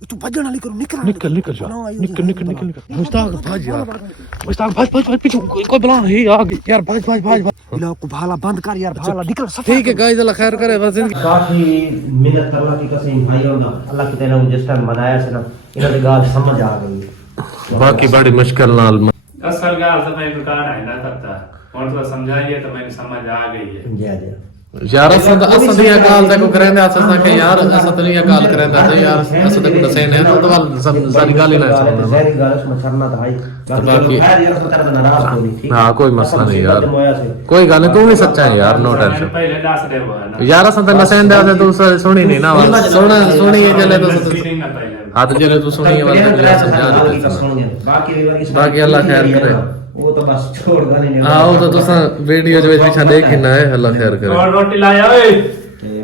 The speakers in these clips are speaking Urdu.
تو بھجن والی کرو نکل جا نکل مشتاق بھاج یار مشتاق بھاج پیچھے کوئی بلا نہیں آ گئی یار بھاج بلا کو بھالا بند کر یار بھالا نکل سفر ٹھیک ہے گائز اللہ خیر کرے بس کافی محنت کرنا کی قسم بھائی اللہ کی تعالی جس ٹائم بنایا سے نا انہاں دی گال سمجھ آ گئی باقی بڑی مشکل نال اصل گال تو میں کہا ہے نہ کرتا اور تو سمجھائیے تو میں سمجھ آ گئی ہے جی جی یار اسد یہ گال تے کو کریندا اسد کہ یار اسد نہیں گال کریندا تے یار اسد کو دسے نے تو ول ساری گال ہی نہ سمجھ زہری گال اس میں کرنا تھا بھائی خیر یہ رسم کر ناراض ہو نہیں ہاں کوئی مسئلہ نہیں یار کوئی گل نہیں تو بھی سچا ہے یار نو ٹینشن پہلے دس دے وہ نا یار اسد لسین دے تو سنی نہیں نا سنی جلے تو ہاتھ جلے تو سنی والا سمجھا باقی اللہ خیر کرے وہ تو بس چھوڑ گانے ہاں وہ تو تساں ویڈیو جو پیچھے دیکھنا ہے اللہ خیر کرے اور روٹی لایا اوئے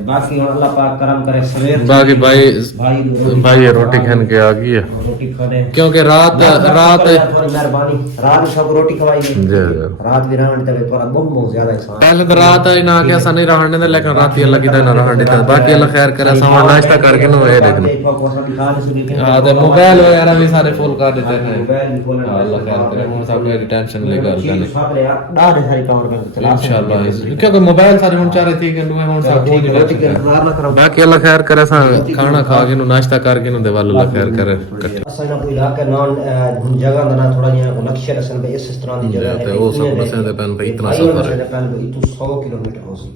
باقی اللہ پاک کرم کرے سویر باقی بھائی روٹی کھان کے آ گئی ہے روٹی کھانے کیونکہ رات مہربانی رات سب روٹی کھوائی جی رات بھی رہن تے تھوڑا بہت زیادہ احسان پہلے تو رات آئی نہ کہ ایسا نہیں رہنے دے لیکن رات اللہ کی نہ رہنے دے باقی اللہ خیر کرے سامان ناشتہ کر کے نو اے دیکھنا ہاں تے موبائل وغیرہ بھی سارے فل کر دیتے ہیں اللہ خیر کرے ہن سب کوئی ٹینشن لے کر انشاءاللہ کیونکہ موبائل سارے ہن چارے تھی کہ نو ہن سب ٹھیک باقی اللہ خیر کرے سا کھانا کھا کے نو ناشتہ کر کے نو دے اللہ خیر کرے اسا کوئی علاقہ نان جگہ دا نا تھوڑا جہا نقشہ رسن بے اس طرح دی جگہ ہے وہ سب بسے دے پن اتنا سفر ہے تو 100 کلومیٹر ہو سی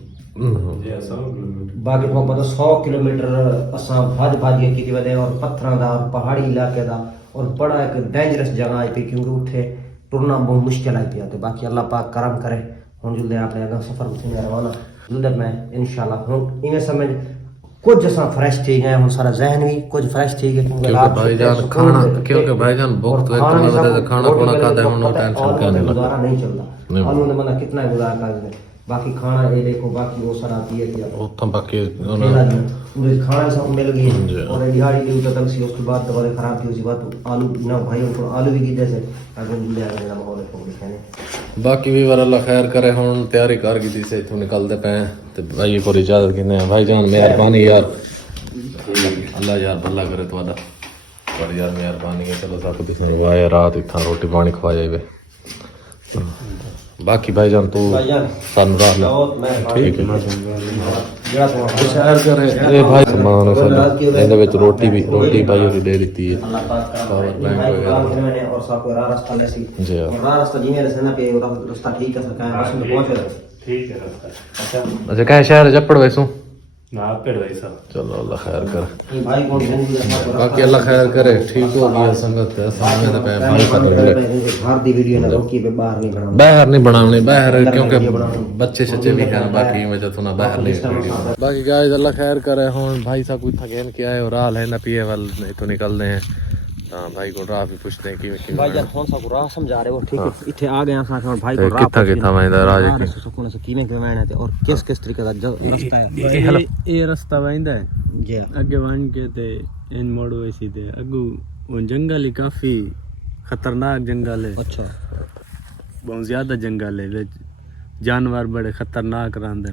باقی کو پتہ 100 کلومیٹر اسا بھاج کے کیتی ودے اور پتھراں دا پہاڑی علاقے دا اور بڑا ایک ڈینجرس جگہ ہے کیونکہ اٹھے ٹرنا بہت مشکل ہے پیا تے باقی اللہ پاک کرم کرے ہن جلدی اپنے اگے سفر میں روانہ جلدی میں انشاءاللہ ہن ایویں سمجھ کچھ جیسا فریش تھی گئے ہوں سارا ذہن بھی کچھ فریش تھی گئے کیونکہ بھائی جان کھانا کیونکہ بھائی جان بہت وقت کھانا کھانا کھاتے ہیں انہوں ٹینشن کرنے لگا گزارا نہیں چلتا آلو نے مطلب کتنا گزارا کر دے باقی کھانا یہ دیکھو باقی وہ سارا پیے کیا اتنا باقی کھانا سب مل گئی اور دہاڑی کی اتر تک سی اس کے بعد دوبارہ خراب تھی اسی بات آلو نہ بھائیوں کو آلو بھی کی جیسے باقی بھی ور اللہ خیر کرے ہوں تیاری کر کی سے اتوں نکلتے پے تو بھائی کو اجازت کہنے ہیں بھائی جان مہربانی یار اللہ یار بھلا کرے تھوڑا بڑی یار مہربانی ہے چلو سب کچھ وائے رات اتنا روٹی پانی کھوا جائے باقی بھائی جان تو سن راہ لے ٹھیک ہے شہر کرے اے بھائی سامان ہے وچ روٹی بھائی ہوری دے دیتی ہے پاور بینک وغیرہ اور سب کو راستہ لے سی جی راستہ جی میرے سنا پہ راستہ ٹھیک ہے سکا اس میں پہنچ رہے ٹھیک ہے راستہ اچھا کہیں شہر جپڑ ویسوں نا پڑ وئی صاحب چلو اللہ خیر کرے بھائی کو باقی اللہ خیر کرے ٹھیک ہو گیا سنگت ہے سامنے تے پے بھائی کر لے گھر دی ویڈیو نہ روکی پہ باہر نہیں بناؤ باہر نہیں بناونی باہر کیونکہ بچے شچے بھی ہیں باقی وجہ تو نہ باہر نہیں ویڈیو باقی گائز اللہ خیر کرے ہوں بھائی صاحب کوئی تھکین کیا ہے اور حال ہے نہ پیے ول تو نکل دے ہیں ہاں بھائی کو راہ بھی پوچھتے ہیں کہ بھائی جان کون سا کو راہ سمجھا رہے ہو ٹھیک ہے ایتھے آ گئے ہیں اور بھائی کو راہ کتھا میں راہ کے سکون سے کیویں کیویں وینا تے اور کس طریقے دا رستہ ہے یہ رستہ ویندا ہے جی اگے ون کے تے ان موڑو ایسی تے اگو وہ جنگل ہی کافی خطرناک جنگل ہے اچھا بہت زیادہ جنگل ہے وچ جانور بڑے خطرناک رہندے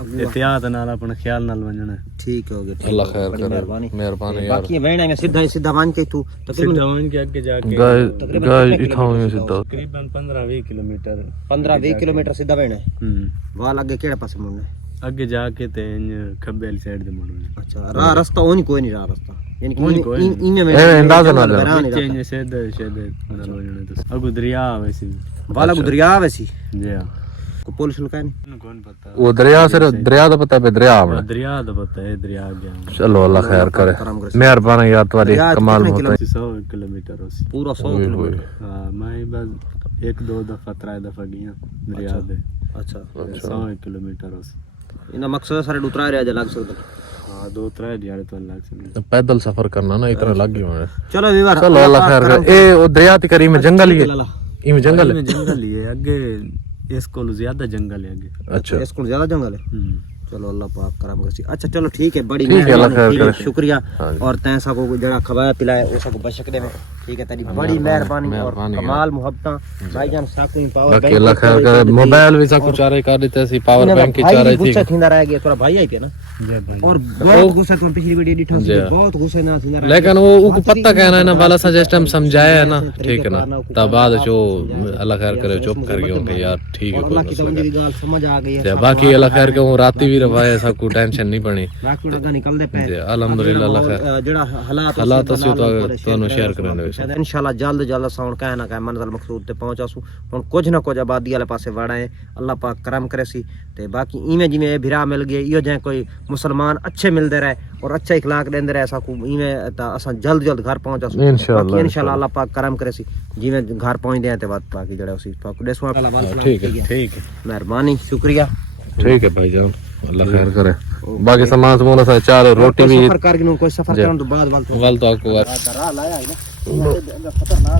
احتیاط نال اپنا خیال نال ونجنا ٹھیک ہو گیا اللہ خیر کرے مہربانی یار باقی وینا میں سیدھا ون کے تو تقریبا ون کے اگے جا کے گائے اتھاں میں سیدھا تقریبا 15-20 کلومیٹر 15-20 کلومیٹر سیدھا وینا ہے وال اگے کیڑے پاسے مڑنا ہے اگے جا کے تے کھبے والی سائیڈ تے مڑنا اچھا راہ رستہ اون کوئی نہیں راہ رستہ یعنی کہ اے اندازہ نہ لگا چینج سیدھے نال ونجنا تے اگو دریا ویسی والا کو دریا ویسی جی ہاں کو پولیس لکا نہیں کون پتہ وہ دریا صرف دریا دا پتہ ہے دریا ہے دریا دا پتہ ہے دریا گیا چلو اللہ خیر کرے مہربانی یار تمہاری کمال ہوتا ہے 100 کلومیٹر اسی پورا 100 کلومیٹر ہاں میں بس 1-2 دفعہ 3 دفعہ گیا دریا دے اچھا 100 کلومیٹر اسی انہاں مقصد سارے اترا رہا جے لگ سکدا ہاں 2-3 دیہڑے تو لگ سکدے پیدل سفر کرنا نا اتنا لگ گیا ہے چلو ویوار چلو اللہ خیر کرے اے وہ دریا تے کریم جنگل ہی ہے این جنگل ہے جنگل ہی ہے اگے اس کو زیادہ جنگل ہے اگے اچھا اس کو زیادہ جنگل ہے چلو اللہ پاک کرم کرسی اچھا چلو ٹھیک ہے بڑی مہربانی شکریہ اور تین سا کو جڑا کھوایا پلایا اس کو بشک دے میں ٹھیک ہے تیری بڑی مہربانی اور مہربانی ہے۔ کمال محبت بھائی جان ساکو پاور باقی اللہ خیر کرے موبائل بھی سب کچھ چارے کر دیتے سی پاور بینک کی چارے تھی غصہ تھیندا رہ گیا تھوڑا بھائی آئی پیا نا اور بہت غصہ تو پچھلی ویڈیو ڈیٹھا سی بہت غصہ نہ تھیندا رہ لیکن وہ کو پتہ کہنا ہے نا والا سا جس ٹائم سمجھایا ہے نا ٹھیک ہے نا تب بعد جو اللہ خیر کرے چپ کر گئے کہ یار ٹھیک ہے اللہ کوئی کی مسئلہ تو گال سمجھ آ گئی ہے باقی اللہ خیر کہ وہ راتی بھی روائے سب کو ٹینشن نہیں پڑی باقی وڑا نکل دے پے جی الحمدللہ اللہ خیر جڑا حالات اسی تو شیئر کرنے انشاءاللہ جلد ساؤنڈ کہنا کہ منزل مقصود تے پہنچا سو ہن کچھ نہ کچھ آبادی والے پاسے وڑا ہے اللہ پاک کرم کرے سی تے باقی ایویں جویں بھرا مل گئے ایو جے کوئی مسلمان اچھے ملدے رہے اور اچھا اخلاق دیندے رہے سا کو ایویں تا اساں جلد گھر پہنچا سو انشاءاللہ اللہ پاک کرم کرے سی جویں گھر پہنچ دے تے بات باقی جڑا اسی پاک دسواں ٹھیک ہے مہربانی شکریہ ٹھیک ہے بھائی جان اللہ خیر کرے باقی سامان سمون سے چار روٹی بھی سفر کر گنو کوئی سفر کرن تو بعد ول تو آپ کو راہ لایا ہے نا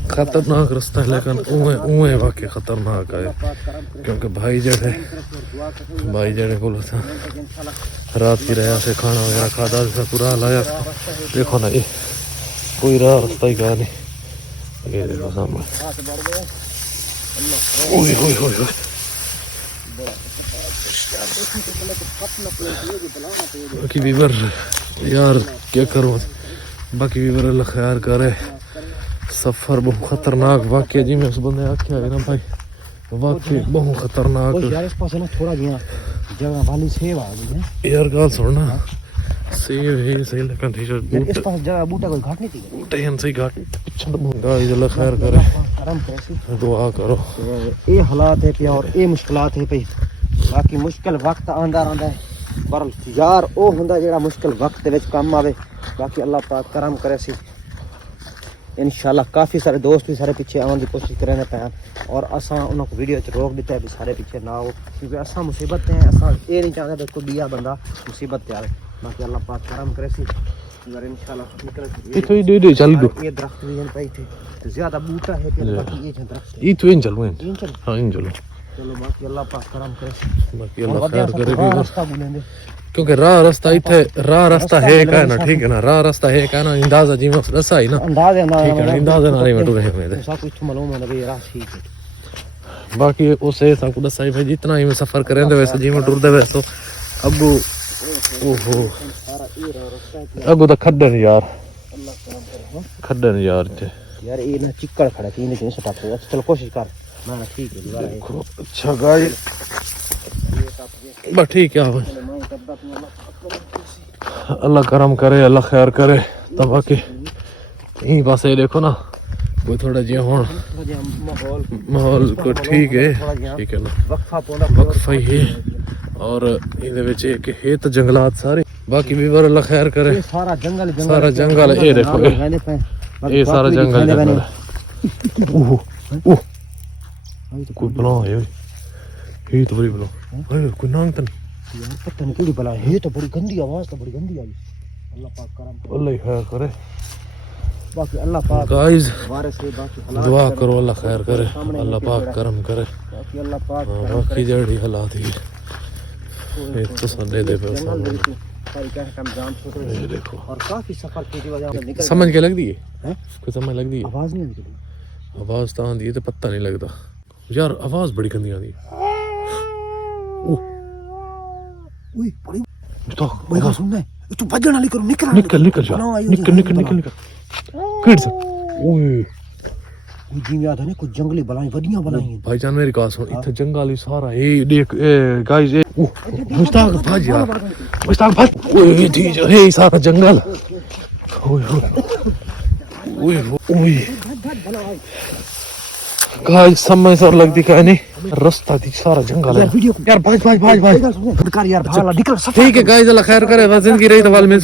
خطرناک رستہ ہے لیکن اوے واقعی خطرناک ہے کیونکہ بھائی جڑے کو رات کی رہا سے کھانا وغیرہ کھادا سے پورا لایا دیکھو نا یہ کوئی راہ رستہ ہی کہا نہیں یہ دیکھو سامنے اوئے ہوئے ہوئے ہوئے باقی ویور یار کیا کروں باقی ویور اللہ خیر کرے سفر بہت خطرناک واقعہ جی میں اس بندے آکھیا ہے نا بھائی واقعی بہت خطرناک یار اس پاس نا تھوڑا جیا جگہ والی سیو آ گئی ہے یار گال سننا سیو ہے صحیح لیکن ٹھیک اس پاس جگہ بوٹا کوئی گھاٹ نہیں تھی بوٹے ہن صحیح گھاٹ پچھڑ گائز اللہ خیر کرے کرم کیسی دعا کرو اے حالات ہے پیا اور اے مشکلات ہے پئی باقی مشکل وقت آندا رہندا ہے پر یار او ہوندا جڑا مشکل وقت دے وچ کم آوے باقی اللہ پاک کرم کرے سی انشاءاللہ کافی سارے دوست بھی سارے پیچھے آن دی کوشش کریں پے اور اساں انہاں کو ویڈیو چ روک دیتا ہے بھی سارے پیچھے نہ ہو کیونکہ اساں مصیبت ہیں اساں اے نہیں چاہتے کہ کوئی بیا بندہ مصیبت تے آوے باقی اللہ پاک کرم کرے سی اگر انشاءاللہ نکل یہ تو دے چل گو یہ درخت بھی ہیں پئی تھے زیادہ بوٹا ہے کہ باقی یہ درخت یہ تو ان چلو چل ہاں ان چلو چلو باقی اللہ پاک کرم کرے باقی اللہ خیر کرے بھی راستہ بولیں دے کیونکہ راہ رستہ ایتھے راہ رستہ ہے کہ نا ٹھیک ہے نا راہ رستہ ہے کہ نا اندازہ جی میں رسا ہی نا انداز ہے نا ٹھیک ہے نا اندازہ نہ میں ٹورے میں سب کچھ معلوم ہے نبی راہ ٹھیک ہے باقی اسے سب کو دسائی بھائی جتنا ہی میں سفر کریں دے ویسے جی میں ٹور دے ویسے تو ابو اوہو ابو دا کھڈن یار کھڈن یار تے یار یہ نا چکڑ کھڑا کی نہیں سٹاپ ہو چل کوشش کر میں ٹھیک ہے دوبارہ دیکھو اچھا گائے بس ٹھیک ہے اللہ کرم کرے اللہ خیر کرے تب باقی یہیں پاسے دیکھو نا کوئی تھوڑا جی ہون ماحول کو ٹھیک ہے نا وقفہ ہی ہے اور یہ وچ ایک ہے تو جنگلات سارے باقی بھی اللہ خیر کرے سارا جنگل یہ دیکھو یہ سارا جنگل اوہ اوہ کوئی بلا ہے یہ تو بڑی بلا کوئی نانگ تن یار پتہ نہیں کیڑی بلا ہے تو بڑی گندی آواز تو بڑی گندی آئی اللہ پاک کرم اللہ خیر کرے باقی اللہ پاک گائز وارث ہے باقی دعا کرو اللہ خیر کرے اللہ پاک کرم کرے باقی اللہ پاک باقی جڑی حالات ہی تو سندے دے پہ سامنے ساری کہہ کم جان چھوٹے یہ دیکھو اور کافی سفر کی وجہ سے نکل سمجھ کے لگ دی ہے کوئی سمجھ لگ دی ہے آواز نہیں نکلی آواز تو آندی ہے تو پتہ نہیں لگتا یار آواز بڑی گندی آندی ہے اوئے بڑی بھائی بڑا سننا ہے تو بجن والی کرو نکل نکل کڑ سے اوئے جی یاد ہے نا کچھ جنگلی بلائیں وڈیاں بلائیں بھائی جان میری کہا سن اتھے جنگل سارا اے دیکھ گائز مشتاق بھاج یار مشتاق بھاج اوئے جی اے سارا جنگل اوئے اوئے اوئے گائز سمجھ سر لگتی کہ نہیں رستہ دی سارا جنگل ہے یار بھاج بند کر یار بھالا نکل ٹھیک ہے گائز اللہ خیر کرے زندگی رہی تو وال میں